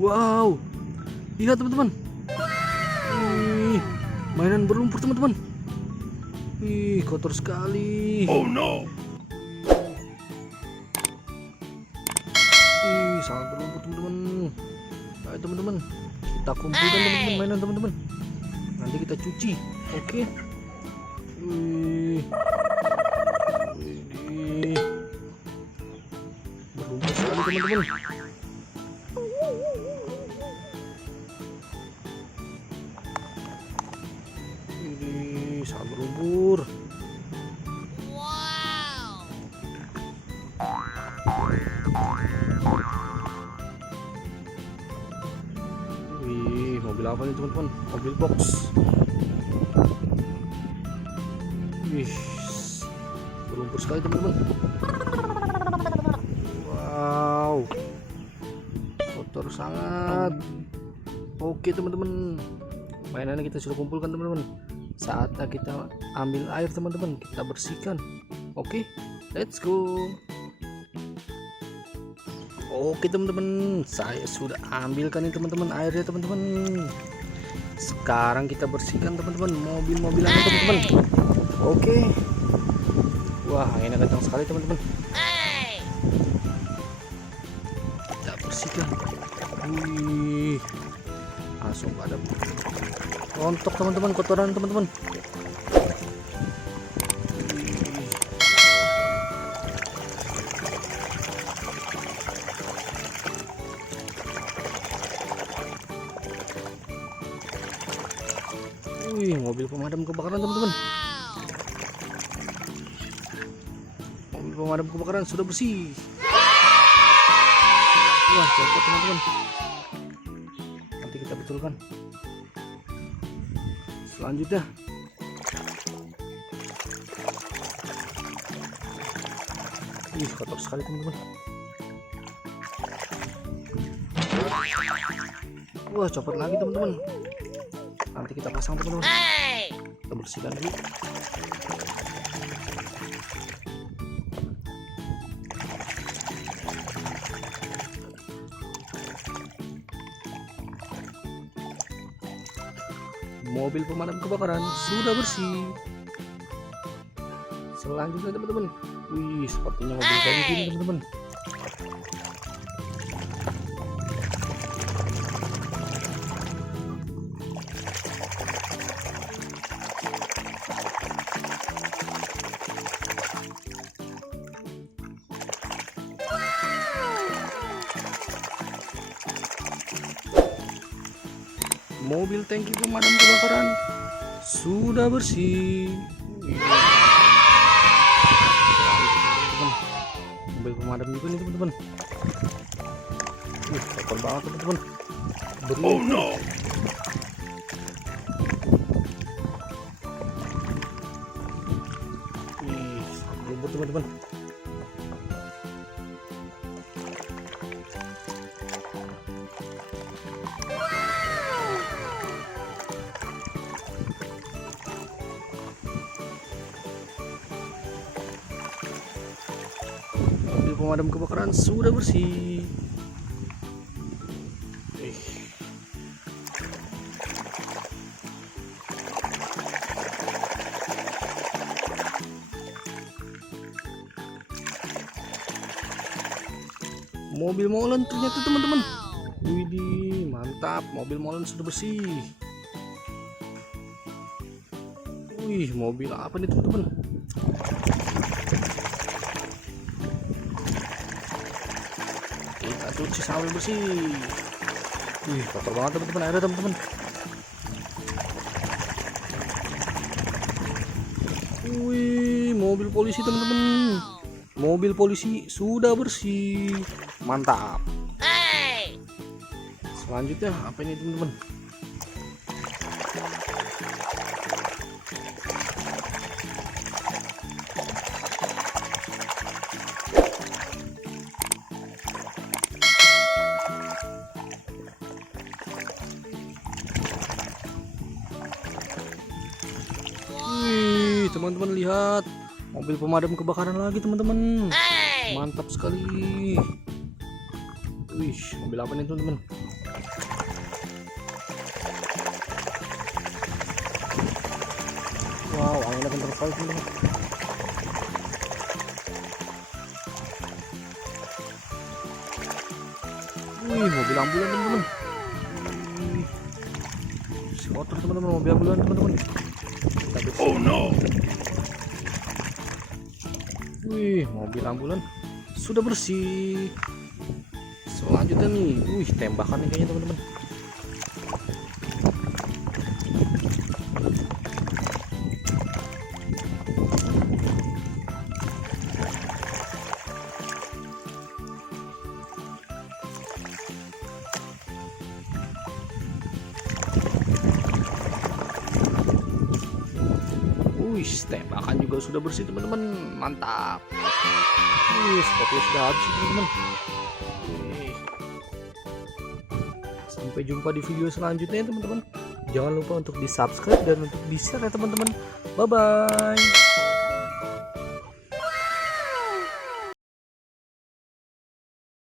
Wow, lihat teman-teman. Wih, mainan berlumpur teman-teman. Ih, kotor sekali. Oh no. Ih, sangat berlumpur teman-teman. Ayo teman-teman, kita kumpulkan teman-teman mainan teman-teman. Nanti kita cuci, oke? Wih, wih, berlumpur sekali teman-teman. Ini sangat berlumpur. Wih, mobil apa nih teman-teman? Mobil box. Wih, berlumpur sekali teman-teman. Wow, kotor sangat. Oke teman-teman, mainannya kita sudah kumpulkan teman-teman. Saatnya kita ambil air teman-teman, kita bersihkan. Oke, let's go. Oke teman-teman, saya sudah ambilkan nih teman-teman airnya teman-teman. Sekarang kita bersihkan teman-teman mobil-mobilannya teman-teman. Oke. Wah, ini kencang sekali teman-teman. Kita bersihkan. Wih, langsung pada rontok teman-teman, kotoran teman-teman. Wih, mobil pemadam kebakaran teman-teman. Mobil pemadam kebakaran sudah bersih. Wah, copot teman-teman. Nanti kita betulkan. Selanjutnya, wih, kotor sekali teman-teman. Wah, copot lagi teman-teman. Nanti kita pasang teman-teman. Kita bersihkan dulu. Mobil pemadam kebakaran sudah bersih. Selanjutnya teman-teman, wih, sepertinya mobil kayak gini teman-teman. Mobil tangki pemadam kebakaran sudah bersih. Mobil pemadam juga nih teman-teman. Kotor banget teman-teman. Oh no. Ribut teman-teman. Mobil pemadam kebakaran sudah bersih. Mobil molen ternyata teman-teman. Widih, mantap, mobil molen sudah bersih. Wih, mobil apa nih teman-teman? Kita cuci sampai bersih. Wih, kotor banget teman-teman airnya teman-teman. Wih, mobil polisi teman-teman. Mobil polisi sudah bersih. Mantap. Selanjutnya apa ini teman-teman? Wih, teman-teman lihat, mobil pemadam kebakaran lagi teman-teman. Mantap sekali. Wih, Wih, mobil apa nih teman-teman? Wow, anginnya kencang sekali teman-teman. Wih, mobil ambulan teman-teman. Wih, kotor teman-teman, mobil ambulan teman-teman. Oh no. Wih, mobil ambulan sudah bersih. Selanjutnya nih, wih, tembakan nih kayaknya teman-teman. Wih, tembakan juga sudah bersih teman-teman, mantap. Wih, sepertinya sudah habis teman-teman. Wih. Sampai jumpa di video selanjutnya teman-teman. Jangan lupa untuk di subscribe dan untuk di share ya teman-teman. Bye bye.